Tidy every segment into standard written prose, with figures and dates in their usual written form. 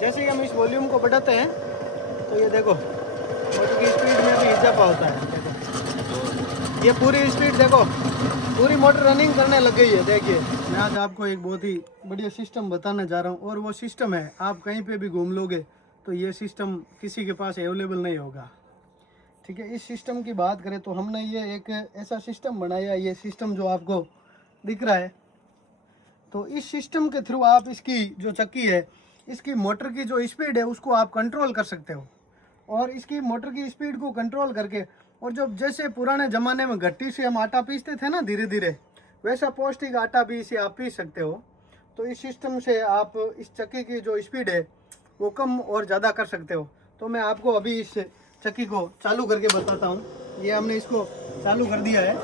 जैसे ही हम इस वॉल्यूम को बढ़ाते हैं तो ये देखो मोटर की स्पीड में भी इजाफा होता है। देखो ये पूरी स्पीड देखो, पूरी मोटर रनिंग करने लग गई है। देखिए मैं आज आपको एक बहुत ही बढ़िया सिस्टम बताने जा रहा हूँ और वो सिस्टम है, आप कहीं पे भी घूम लोगे तो ये सिस्टम किसी के पास अवेलेबल नहीं होगा। ठीक है, इस सिस्टम की बात करें तो हमने ये एक ऐसा सिस्टम बनाया, ये सिस्टम जो आपको दिख रहा है, तो इस सिस्टम के थ्रू आप इसकी जो चक्की है, इसकी मोटर की जो स्पीड है उसको आप कंट्रोल कर सकते हो। और इसकी मोटर की स्पीड को कंट्रोल करके, और जो जैसे पुराने ज़माने में घट्टी से हम आटा पीसते थे ना धीरे धीरे, वैसा पौष्टिक आटा भी इसे आप पीस सकते हो। तो इस सिस्टम से आप इस चक्की की जो स्पीड है वो कम और ज़्यादा कर सकते हो। तो मैं आपको अभी इस चक्की को चालू करके बताता हूँ। ये हमने इसको चालू कर दिया है,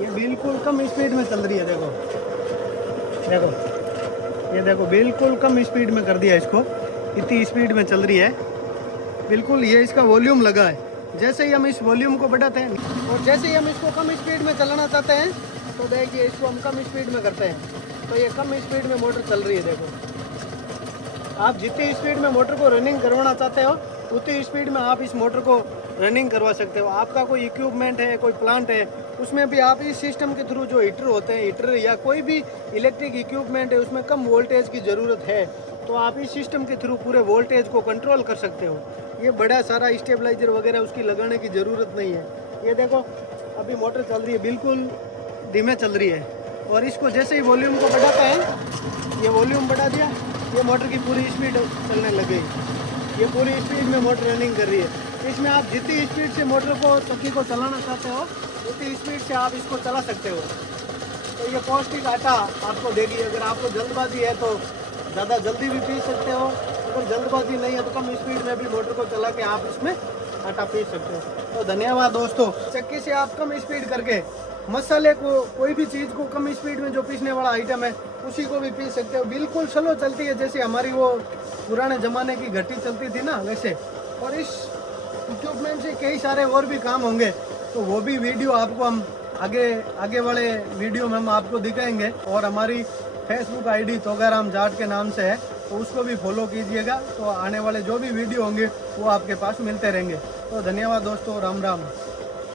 ये बिल्कुल कम स्पीड में चल रही है। देखो देखो, ये देखो बिल्कुल कम स्पीड में कर दिया इसको, इतनी स्पीड में चल रही है बिल्कुल। ये इसका वॉल्यूम लगा है। जैसे ही हम इस वॉल्यूम को बढ़ाते हैं और जैसे ही हम इसको कम स्पीड में चलाना चाहते हैं तो देखिए इसको हम कम स्पीड में करते हैं तो ये कम स्पीड में मोटर चल रही है। देखो आप जितनी स्पीड में मोटर को रनिंग करवाना चाहते हो उतनी स्पीड में आप इस मोटर को रनिंग करवा सकते हो। आपका कोई इक्विपमेंट है, कोई प्लांट है, उसमें भी आप इस सिस्टम के थ्रू जो हीटर होते हैं, हीटर या कोई भी इलेक्ट्रिक इक्विपमेंट है उसमें कम वोल्टेज की ज़रूरत है तो आप इस सिस्टम के थ्रू पूरे वोल्टेज को कंट्रोल कर सकते हो। ये बड़ा सारा स्टेबलाइजर वगैरह उसकी लगाने की ज़रूरत नहीं है। ये देखो अभी मोटर चल रही है, बिल्कुल धीमे चल रही है। और इसको जैसे ही वॉल्यूम को बढ़ाता है, ये वॉल्यूम बढ़ा दिया, ये मोटर की पूरी स्पीड चलने लग गई। ये पूरी स्पीड में मोटर रनिंग कर रही है। इसमें आप जितनी स्पीड से मोटर को, चक्की को चलाना चाहते हो उतनी स्पीड से आप इसको चला सकते हो। तो ये पौष्टिक आटा आपको देगी। अगर आपको जल्दबाजी है तो ज़्यादा जल्दी भी पी सकते हो, अगर जल्दबाजी नहीं है तो कम स्पीड में भी मोटर को चला के आप इसमें आटा पी सकते हो। तो धन्यवाद दोस्तों, चक्की से आप कम स्पीड करके मसाले को, कोई भी चीज़ को कम स्पीड में जो पीसने वाला आइटम है उसी को भी पीस सकते हो। बिल्कुल स्लो चलती है, जैसे हमारी वो पुराने ज़माने की घटी चलती थी ना वैसे। और इस इक्विपमेंट से कई सारे और भी काम होंगे तो वो भी वीडियो आपको हम आगे वाले वीडियो में हम आपको दिखाएंगे। और हमारी फेसबुक आईडी तोगाराम जाट के नाम से है तो उसको भी फॉलो कीजिएगा, तो आने वाले जो भी वीडियो होंगे वो आपके पास मिलते रहेंगे। तो धन्यवाद दोस्तों, राम राम।